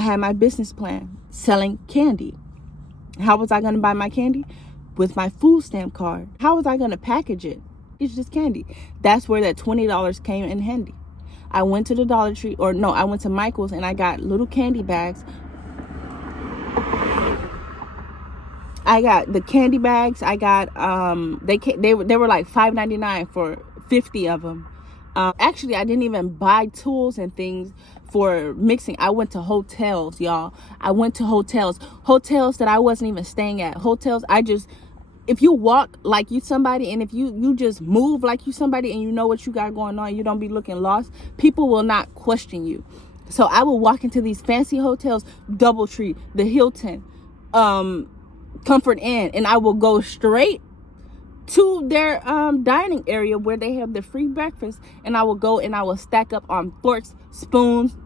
I had my business plan selling candy. How was I going to buy my candy? With my food stamp card. How was I going to package it? It's just candy. That's where that $20 came in handy. I went to the Dollar Tree, or no, I went to Michael's and I got little candy bags. I got the candy bags. I got they were like $5.99 for 50 of them. Actually, I didn't even buy tools and things for mixing. I went to hotels, y'all. I went to hotels that I wasn't even staying at. Hotels, if you walk like you somebody, and if you just move like you somebody, and you know what you got going on, you don't be looking lost, people will not question you. So I will walk into these fancy hotels, DoubleTree, the Hilton, Comfort Inn, and I will go straight to their dining area where they have the free breakfast, and I will go and I will stack up on forks, spoons,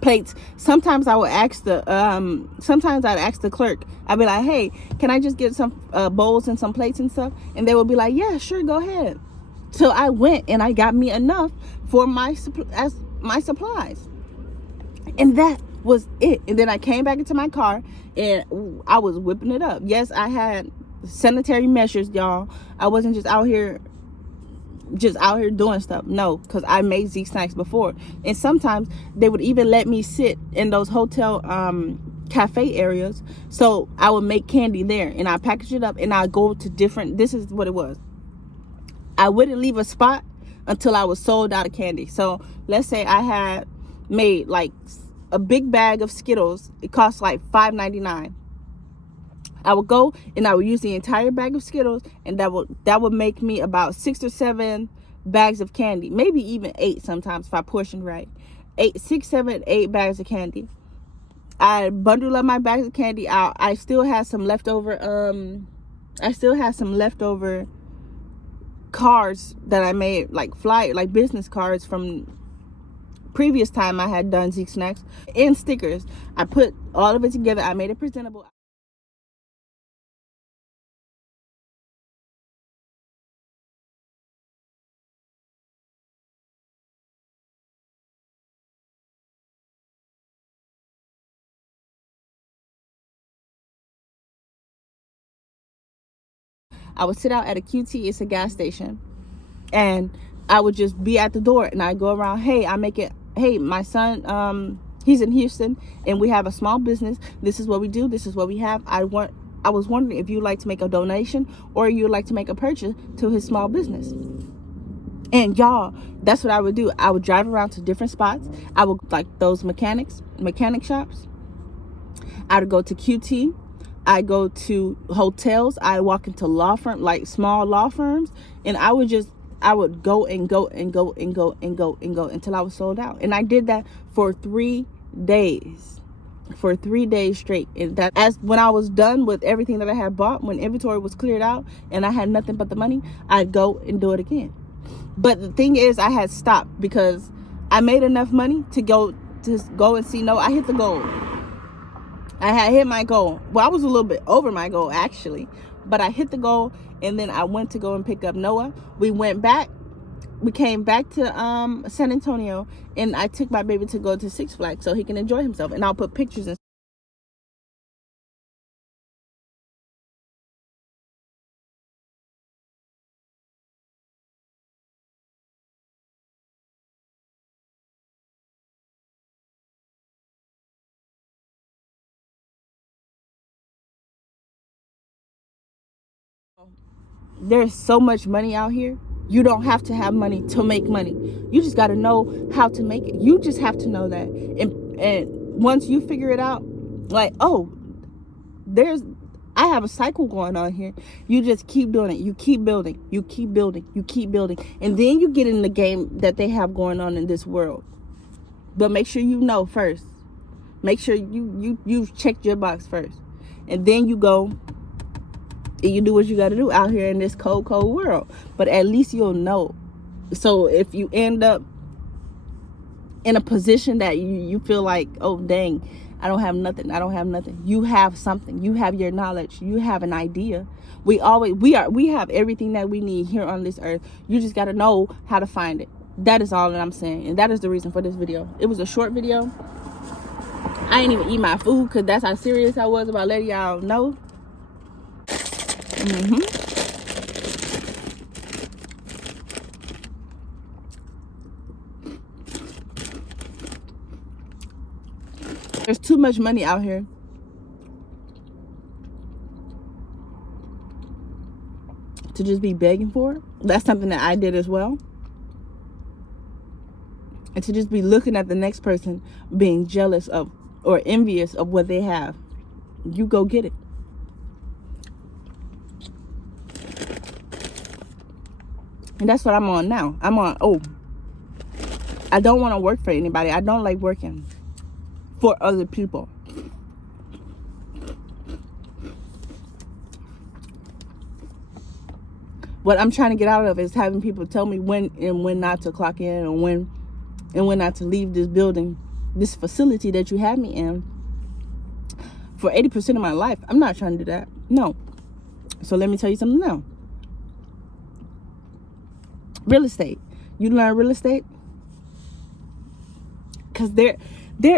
plates. Sometimes I will ask sometimes I'd ask the clerk. I'd be like, hey, can I just get some bowls and some plates and stuff? And they would be like, yeah, sure, go ahead. So I went and I got me enough for my supplies, and that was it. And then I came back into my car and I was whipping it up. Yes, I had sanitary measures, y'all. I wasn't just out here doing stuff. No, because I made Zeke snacks before, and sometimes they would even let me sit in those hotel cafe areas, so I would make candy there and I package it up and I go to different. This is what it was. I wouldn't leave a spot until I was sold out of candy. So let's say I had made like a big bag of Skittles. It cost like $5.99. I would go and I would use the entire bag of Skittles, and that would make me about 6 or 7 bags of candy, maybe even 8 sometimes if I portioned right. 6, 7, 8 bags of candy. I bundled up my bags of candy. I still had some leftover. Cards that I made, like business cards from previous time I had done Zeke Snacks, and stickers. I put all of it together. I made it presentable. I would sit out at a QT, it's a gas station, and I would just be at the door and I go around, hey, my son, he's in Houston and we have a small business. This is what we do. This is what we have. I was wondering if you'd like to make a donation or you'd like to make a purchase to his small business. And y'all, that's what I would do. I would drive around to different spots. I would, like those mechanic shops. I would go to QT. I go to hotels. I walk into law firm, like small law firms, and I would go and go until I was sold out. And I did that for 3 days. For 3 days straight. And when I was done with everything that I had bought, when inventory was cleared out and I had nothing but the money, I'd go and do it again. But the thing is, I had stopped because I made enough money to go and see. No, I hit the goal. I had hit my goal. Well, I was a little bit over my goal actually, but I hit the goal, and then I went to go and pick up Noah. We came back to San Antonio, and I took my baby to go to Six Flags so he can enjoy himself, and I'll put pictures and there's so much money out here. You don't have to have money to make money. You just got to know how to make it. You just have to know that. And once you figure it out, like, oh, I have a cycle going on here. You just keep doing it. You keep building. You keep building. You keep building. And then you get in the game that they have going on in this world. But make sure you know first. Make sure you checked your box first. And then you go and you do what you got to do out here in this cold world. But at least you'll know. So if you end up in a position that you feel like, oh dang, I don't have nothing. You have something. You have your knowledge. You have an idea. We have everything that we need here on this earth. You just got to know how to find it. That is all that I'm saying. And that is the reason for this video. It was a short video. I ain't even eat my food because that's how serious I was about letting y'all know. There's too much money out here to just be begging for. That's something that I did as well. And to just be looking at the next person being jealous of or envious of what they have. You go get it. And that's what I'm on now. I'm on, I don't want to work for anybody. I don't like working for other people. What I'm trying to get out of is having people tell me when and when not to clock in, or when and when not to leave this building, this facility that you have me in for 80% of my life. I'm not trying to do that. No. So let me tell you something now. Real estate. You learn real estate? Because there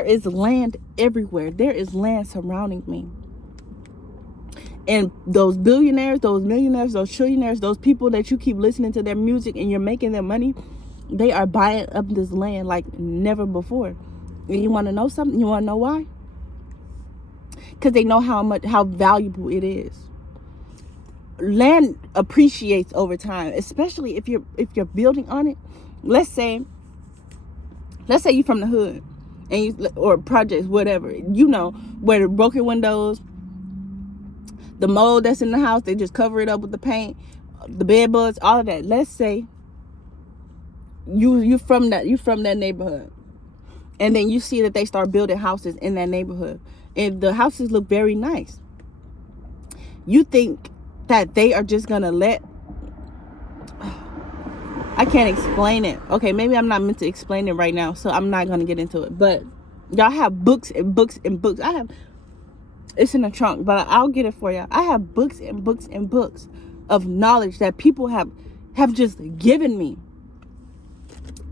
is land everywhere. There is land surrounding me. And those billionaires, those millionaires, those trillionaires, those people that you keep listening to their music and you're making their money, they are buying up this land like never before. And you want to know something? You want to know why? Because they know how valuable it is. Land appreciates over time, especially if you're building on it. Let's say you're from the hood, and or projects, whatever. You know, where the broken windows, the mold that's in the house, they just cover it up with the paint, the bed bugs, all of that. Let's say you're from that neighborhood, and then you see that they start building houses in that neighborhood, and the houses look very nice. You think that they are just gonna let, I can't explain it. Okay, maybe I'm not meant to explain it right now, so I'm not gonna get into it. But y'all have books and books and books. It's in the trunk, but I'll get it for y'all. I have books and books and books of knowledge that people have just given me.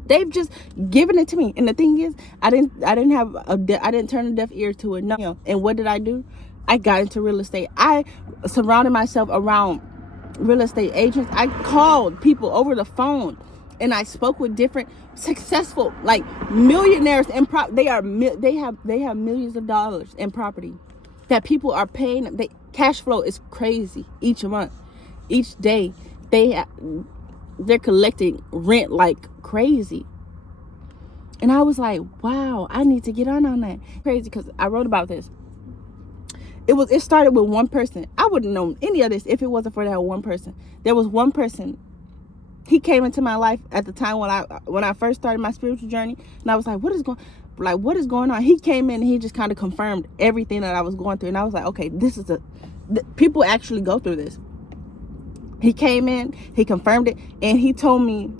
They've just given it to me. And the thing is, I didn't turn a deaf ear to it. No. And what did I do? I got into real estate. I surrounded myself around real estate agents. I called people over the phone, and I spoke with different successful, like, millionaires and they have millions of dollars in property that people are paying. Cash flow is crazy each month, each day. They're collecting rent like crazy. And I was like, wow, I need to get on that. Crazy, because I wrote about this. It started with one person. I wouldn't know any of this if it wasn't for that one person. There was one person. He came into my life at the time when I first started my spiritual journey, and I was like, what is going on? He came in and he just kind of confirmed everything that I was going through, and I was like, okay, people actually go through this. He came in, he confirmed it, and he told me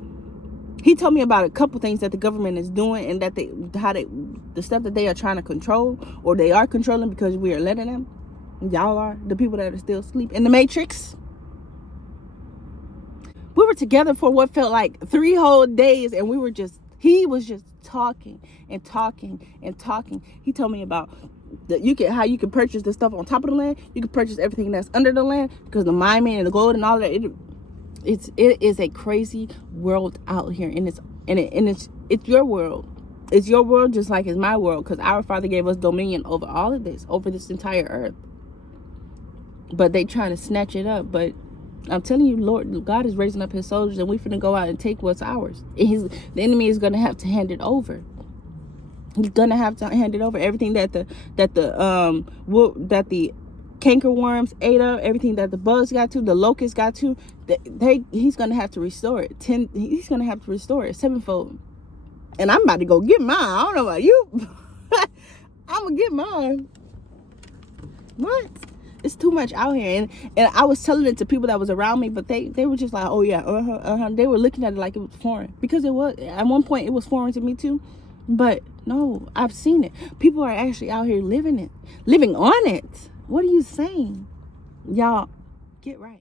about a couple things that the government is doing, and that the stuff that they are trying to control, or they are controlling because we are letting them. Y'all are the people that are still asleep in the matrix. We were together for what felt like 3 whole days, and he was just talking and talking and talking. He told me about how you can purchase the stuff on top of the land. You can purchase everything that's under the land, because the mining and the gold and all that. It is a crazy world out here, and it's your world. It's your world just like it's my world, because our Father gave us dominion over all of this, over this entire earth. But they trying to snatch it up. But I'm telling you, Lord God is raising up his soldiers, and we finna go out and take what's ours. The enemy is gonna have to hand it over. He's gonna have to hand it over. Everything that the cankerworms ate up, everything that the bugs got to, the locusts got to, he's gonna have to restore it. He's gonna have to restore it 7-fold. And I'm about to go get mine. I don't know about you. I'm gonna get mine. What? It's too much out here. And I was telling it to people that was around me, but they were just like, oh yeah, They were looking at it like it was foreign, because it was. At one point it was foreign to me too. But no, I've seen it. People are actually out here living on it. What are you saying? Y'all, get right.